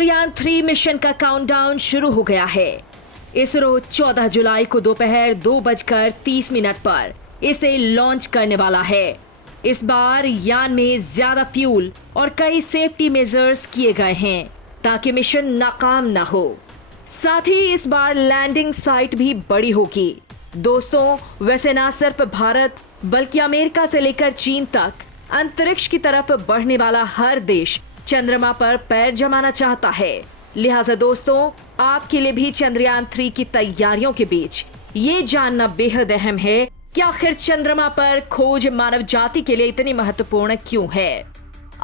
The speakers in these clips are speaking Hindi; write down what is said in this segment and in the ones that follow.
चंद्रयान 3 मिशन का काउंटडाउन शुरू हो गया है। इसरो 14 जुलाई को दोपहर 2:30 पर इसे लॉन्च करने वाला है। इस बार यान में ज्यादा फ्यूल और कई सेफ्टी मेजर्स किए गए हैं ताकि मिशन नाकाम ना हो। साथ ही इस बार लैंडिंग साइट भी बड़ी होगी। दोस्तों, वैसे ना सिर्फ भारत बल्कि अमेरिका से लेकर चीन तक अंतरिक्ष की तरफ बढ़ने वाला हर देश चंद्रमा पर पैर जमाना चाहता है। लिहाजा दोस्तों, आपके लिए भी चंद्रयान 3 की तैयारियों के बीच ये जानना बेहद अहम है कि आखिर चंद्रमा पर खोज मानव जाति के लिए इतनी महत्वपूर्ण क्यों है।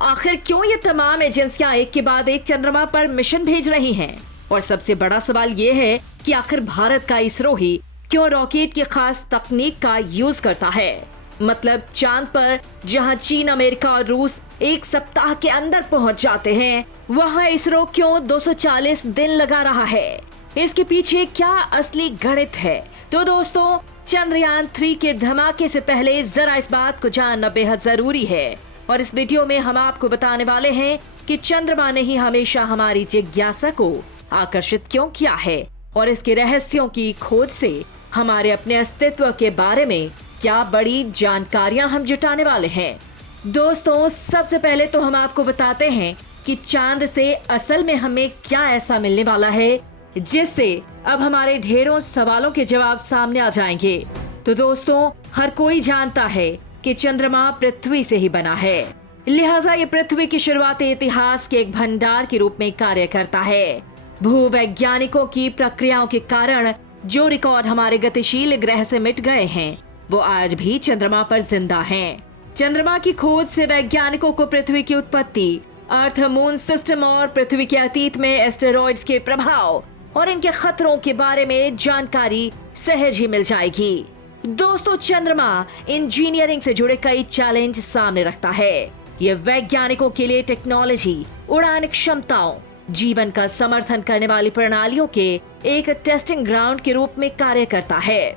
आखिर क्यों ये तमाम एजेंसियां एक के बाद एक चंद्रमा पर मिशन भेज रही हैं? और सबसे बड़ा सवाल ये है कि आखिर भारत का इसरो ही क्यों रॉकेट की खास तकनीक का यूज करता है। मतलब चांद पर जहां चीन, अमेरिका और रूस एक सप्ताह के अंदर पहुंच जाते हैं, वहां इसरो क्यों 240 दिन लगा रहा है? इसके पीछे क्या असली गणित है? तो दोस्तों, चंद्रयान 3 के धमाके से पहले जरा इस बात को जानना बेहद जरूरी है। और इस वीडियो में हम आपको बताने वाले हैं कि चंद्रमा ने ही हमेशा हमारी जिज्ञासा को आकर्षित क्यों किया है और इसके रहस्यों की खोज से हमारे अपने अस्तित्व के बारे में क्या बड़ी जानकारियां हम जुटाने वाले हैं। दोस्तों, सबसे पहले तो हम आपको बताते हैं कि चांद से असल में हमें क्या ऐसा मिलने वाला है जिससे अब हमारे ढेरों सवालों के जवाब सामने आ जाएंगे। तो दोस्तों, हर कोई जानता है कि चंद्रमा पृथ्वी से ही बना है, लिहाजा ये पृथ्वी की शुरुआती इतिहास के एक भंडार के रूप में कार्य करता है। भूवैज्ञानिकों की प्रक्रियाओं के कारण जो रिकॉर्ड हमारे गतिशील ग्रह से मिट गए हैं, वो आज भी चंद्रमा पर जिंदा हैं। चंद्रमा की खोज से वैज्ञानिकों को पृथ्वी की उत्पत्ति, अर्थ मून सिस्टम और पृथ्वी के अतीत में एस्टेरॉइड्स के प्रभाव और इनके खतरों के बारे में जानकारी सहज ही मिल जाएगी। दोस्तों, चंद्रमा इंजीनियरिंग से जुड़े कई चैलेंज सामने रखता है। ये वैज्ञानिकों के लिए टेक्नोलॉजी, उड़ान क्षमताओं, जीवन का समर्थन करने वाली प्रणालियों के एक टेस्टिंग ग्राउंड के रूप में कार्य करता है।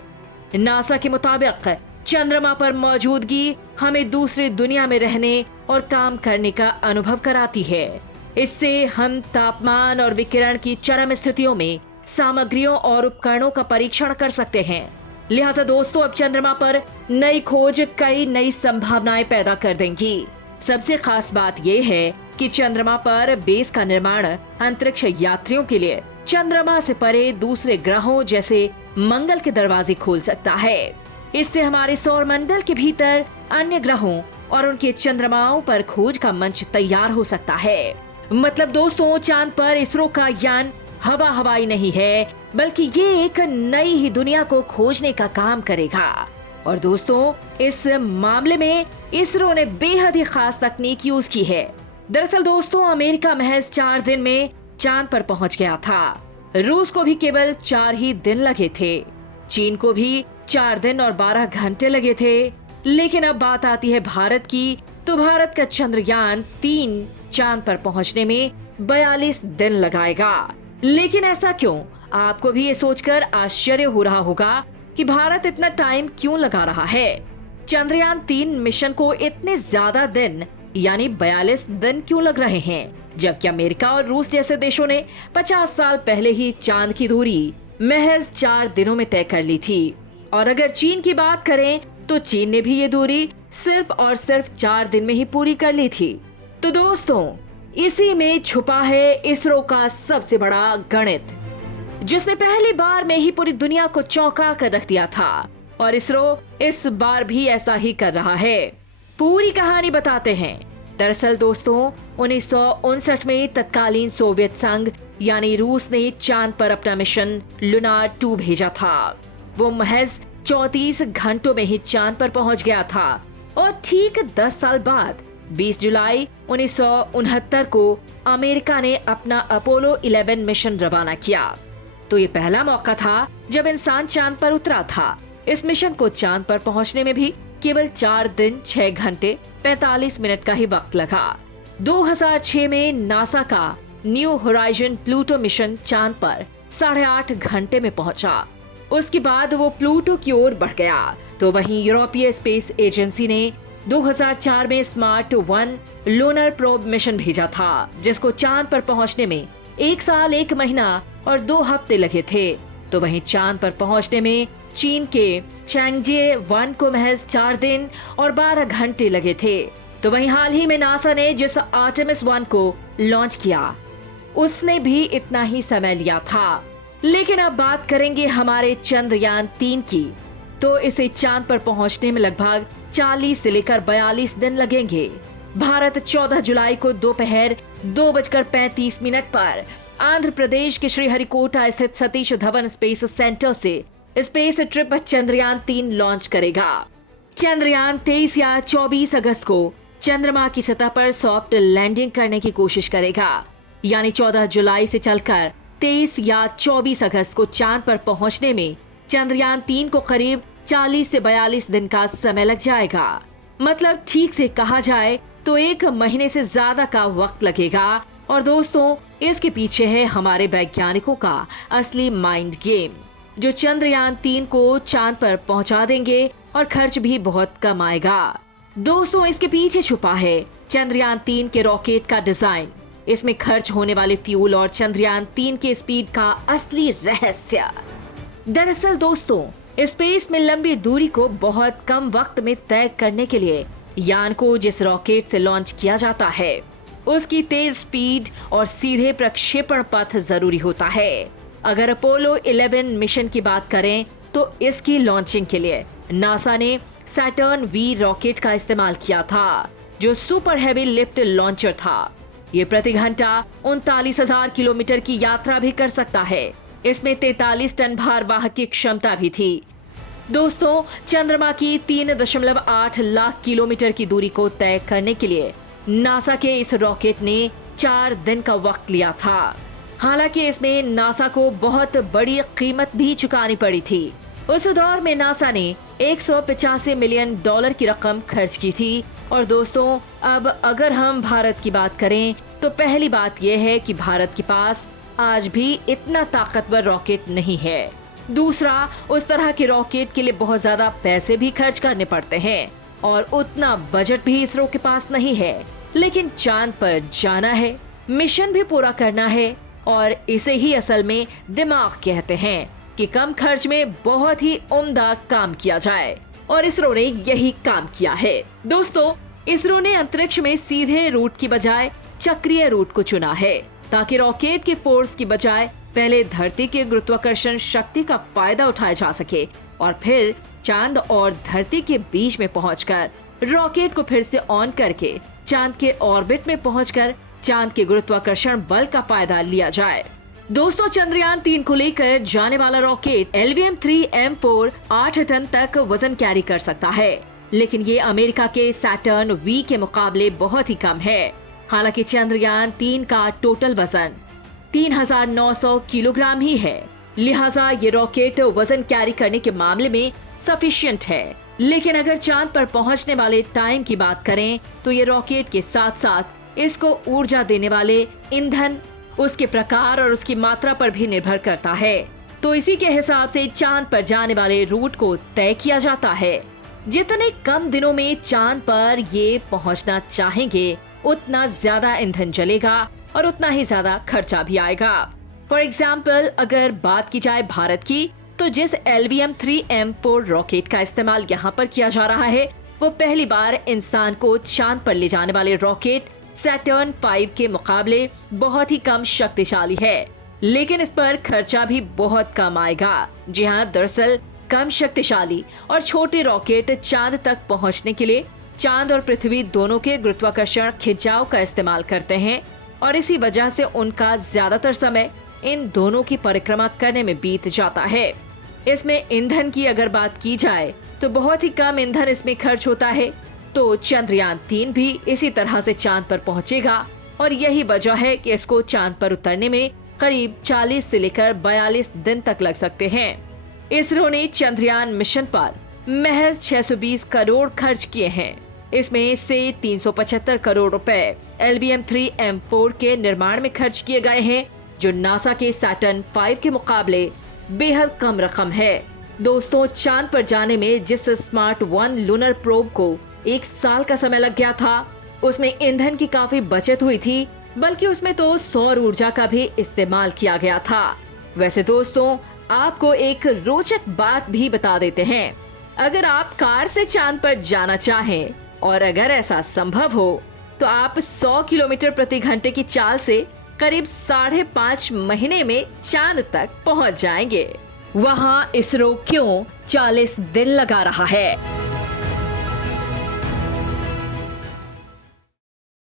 नासा के मुताबिक चंद्रमा पर मौजूदगी हमें दूसरी दुनिया में रहने और काम करने का अनुभव कराती है। इससे हम तापमान और विकिरण की चरम स्थितियों में सामग्रियों और उपकरणों का परीक्षण कर सकते हैं। लिहाजा दोस्तों, अब चंद्रमा पर नई खोज कई नई संभावनाएं पैदा कर देंगी। सबसे खास बात यह है कि चंद्रमा पर बेस का निर्माण अंतरिक्ष यात्रियों के लिए चंद्रमा से परे दूसरे ग्रहों जैसे मंगल के दरवाजे खोल सकता है। इससे हमारे सौर मंडल के भीतर अन्य ग्रहों और उनके चंद्रमाओं पर खोज का मंच तैयार हो सकता है। मतलब दोस्तों, चांद पर इसरो का यान हवाई नहीं है, बल्कि ये एक नई ही दुनिया को खोजने का काम करेगा। और दोस्तों, इस मामले में इसरो ने बेहद ही खास तकनीक यूज की है। दरअसल दोस्तों, अमेरिका महज 4 दिन में चांद पर पहुंच गया था। रूस को भी केवल 4 ही दिन लगे थे। चीन को भी 4 दिन और 12 घंटे लगे थे। लेकिन अब बात आती है भारत की, तो भारत का चंद्रयान 3 चांद पर पहुंचने में 42 दिन लगाएगा। लेकिन ऐसा क्यों? आपको भी ये सोचकर आश्चर्य हो रहा होगा कि भारत इतना टाइम क्यों लगा रहा है। चंद्रयान 3 मिशन को इतने ज्यादा दिन यानी 42 दिन क्यों लग रहे हैं, जबकि अमेरिका और रूस जैसे देशों ने 50 साल पहले ही चांद की दूरी महज 4 दिनों में तय कर ली थी। और अगर चीन की बात करें तो चीन ने भी ये दूरी सिर्फ और सिर्फ 4 दिन में ही पूरी कर ली थी। तो दोस्तों, इसी में छुपा है इसरो का सबसे बड़ा गणित, जिसने पहली बार में ही पूरी दुनिया को चौंका कर रख दिया था। और इसरो इस बार भी ऐसा ही कर रहा है। पूरी कहानी बताते हैं। दरअसल दोस्तों, 1959 में तत्कालीन सोवियत संघ यानी रूस ने चांद पर अपना मिशन लुनार 2 भेजा था। वो महज 34 घंटों में ही चांद पर पहुंच गया था। और ठीक 10 साल बाद 20 जुलाई 1969 को अमेरिका ने अपना अपोलो 11 मिशन रवाना किया। तो ये पहला मौका था जब इंसान चांद पर उतरा था। इस मिशन को चांद पर पहुंचने में भी केवल 4 दिन 6 घंटे 45 मिनट का ही वक्त लगा। 2006 में नासा का न्यू होराइजन प्लूटो मिशन चांद पर 8.5 घंटे में पहुंचा। उसके बाद वो प्लूटो की ओर बढ़ गया। तो वहीं यूरोपीय स्पेस एजेंसी ने 2004 में स्मार्ट 1 लूनर प्रोब मिशन भेजा था, जिसको चांद पर पहुंचने में 1 साल 1 महीना और 2 हफ्ते लगे थे, तो वहीं चांद पर पहुंचने में चीन के चैंगजे 1 को महज 4 दिन और 12 घंटे लगे थे। तो वहीं हाल ही में नासा ने जिस आर्टेमिस 1 को लॉन्च किया, उसने भी इतना ही समय लिया था। लेकिन अब बात करेंगे हमारे चंद्रयान 3 की, तो इसे चांद पर पहुंचने में लगभग 40 से लेकर 42 दिन लगेंगे। भारत 14 जुलाई को दोपहर 2:35 पर आंध्र प्रदेश के श्रीहरिकोटा स्थित सतीश धवन स्पेस सेंटर से स्पेस ट्रिप चंद्रयान 3 लॉन्च करेगा। चंद्रयान 23 या 24 अगस्त को चंद्रमा की सतह पर सॉफ्ट लैंडिंग करने की कोशिश करेगा। यानी 14 जुलाई से चलकर 23 या 24 अगस्त को चांद पर पहुंचने में चंद्रयान 3 को करीब 40 से 42 दिन का समय लग जाएगा। मतलब ठीक से कहा जाए तो 1 महीने से ज्यादा का वक्त लगेगा। और दोस्तों, इसके पीछे है हमारे वैज्ञानिकों का असली माइंड गेम, जो चंद्रयान 3 को चांद पर पहुंचा देंगे और खर्च भी बहुत कम आएगा। दोस्तों, इसके पीछे छुपा है चंद्रयान 3 के रॉकेट का डिजाइन, इसमें खर्च होने वाले फ्यूल और चंद्रयान 3 के स्पीड का असली रहस्य। दरअसल दोस्तों, स्पेस में लंबी दूरी को बहुत कम वक्त में तय करने के लिए यान को जिस रॉकेट से लॉन्च किया जाता है, उसकी तेज स्पीड और सीधे प्रक्षेपण पथ जरूरी होता है। अगर अपोलो 11 मिशन की बात करें तो इसकी लॉन्चिंग के लिए नासा ने सैटर्न वी रॉकेट का इस्तेमाल किया था, जो सुपर हैवी लिफ्ट लॉन्चर था। ये प्रति घंटा 39,000 किलोमीटर की यात्रा भी कर सकता है। इसमें 43 टन भार वाहक की क्षमता भी थी। दोस्तों, चंद्रमा की 3.8 लाख किलोमीटर की दूरी को तय करने के लिए नासा के इस रॉकेट ने 4 दिन का वक्त लिया था। हालांकि इसमें नासा को बहुत बड़ी कीमत भी चुकानी पड़ी थी। उस दौर में नासा ने $185 मिलियन की रकम खर्च की थी। और दोस्तों, अब अगर हम भारत की बात करें तो पहली बात यह है कि भारत के पास आज भी इतना ताकतवर रॉकेट नहीं है। दूसरा, उस तरह के रॉकेट के लिए बहुत ज्यादा पैसे भी खर्च करने पड़ते हैं और उतना बजट भी इसरो के पास नहीं है। लेकिन चांद पर जाना है, मिशन भी पूरा करना है, और इसे ही असल में दिमाग कहते हैं कि कम खर्च में बहुत ही उम्दा काम किया जाए। और इसरो ने यही काम किया है। दोस्तों, इसरो ने अंतरिक्ष में सीधे रूट की बजाय चक्रीय रूट को चुना है, ताकि रॉकेट के फोर्स की बजाय पहले धरती के गुरुत्वाकर्षण शक्ति का फायदा उठाया जा सके और फिर चांद और धरती के बीच में पहुंचकर रॉकेट को फिर से ऑन करके चांद के ऑर्बिट में पहुंचकर चांद के गुरुत्वाकर्षण बल का फायदा लिया जाए। दोस्तों, चंद्रयान 3 को लेकर जाने वाला रॉकेट LVM-3M4 8 टन तक वजन कैरी कर सकता है, लेकिन ये अमेरिका के सैटर्न वी के मुकाबले बहुत ही कम है। हालांकि चंद्रयान 3 का टोटल वजन 3,900 किलोग्राम ही है, लिहाजा ये रॉकेट वजन कैरी करने के मामले में सफिशिएंट है। लेकिन अगर चांद पर पहुंचने वाले टाइम की बात करें तो ये रॉकेट के साथ साथ इसको ऊर्जा देने वाले ईंधन, उसके प्रकार और उसकी मात्रा पर भी निर्भर करता है। तो इसी के हिसाब से चांद पर जाने वाले रूट को तय किया जाता है। जितने कम दिनों में चांद पर ये पहुंचना चाहेंगे, उतना ज्यादा ईंधन जलेगा और उतना ही ज्यादा खर्चा भी आएगा। फॉर एग्जाम्पल, अगर बात की जाए भारत की, तो जिस LVM-3M4 रॉकेट का इस्तेमाल यहाँ पर किया जा रहा है, वो पहली बार इंसान को चांद पर ले जाने वाले रॉकेट सैटर्न 5 के मुकाबले बहुत ही कम शक्तिशाली है, लेकिन इस पर खर्चा भी बहुत कम आएगा। जी हाँ, दरअसल कम शक्तिशाली और छोटे रॉकेट चांद तक पहुंचने के लिए चांद और पृथ्वी दोनों के गुरुत्वाकर्षण खिंचाव का इस्तेमाल करते हैं, और इसी वजह से उनका ज्यादातर समय इन दोनों की परिक्रमा करने में बीत जाता है। इसमें ईंधन की अगर बात की जाए तो बहुत ही कम ईंधन इसमें खर्च होता है। तो चंद्रयान 3 भी इसी तरह से चांद पर पहुंचेगा, और यही वजह है कि इसको चांद पर उतरने में करीब 40 से लेकर 42 दिन तक लग सकते हैं। इसरो ने चंद्रयान मिशन पर महज 620 करोड़ खर्च किए हैं। इसमें से 375 करोड़ रुपए LVM-3M4 के निर्माण में खर्च किए गए हैं, जो नासा के सैटर्न 5 के मुकाबले बेहद कम रकम है। दोस्तों, चांद पर जाने में जिस स्मार्ट 1 लूनर प्रोब को 1 साल का समय लग गया था, उसमें ईंधन की काफी बचत हुई थी, बल्कि उसमें तो सौर ऊर्जा का भी इस्तेमाल किया गया था। वैसे दोस्तों, आपको एक रोचक बात भी बता देते हैं। अगर आप कार से चांद पर जाना चाहें और अगर ऐसा संभव हो तो आप 100 किलोमीटर प्रति घंटे की चाल से करीब 5.5 महीने में चांद तक पहुंच जाएंगे। वहां इसरो क्यों 40 दिन लगा रहा है?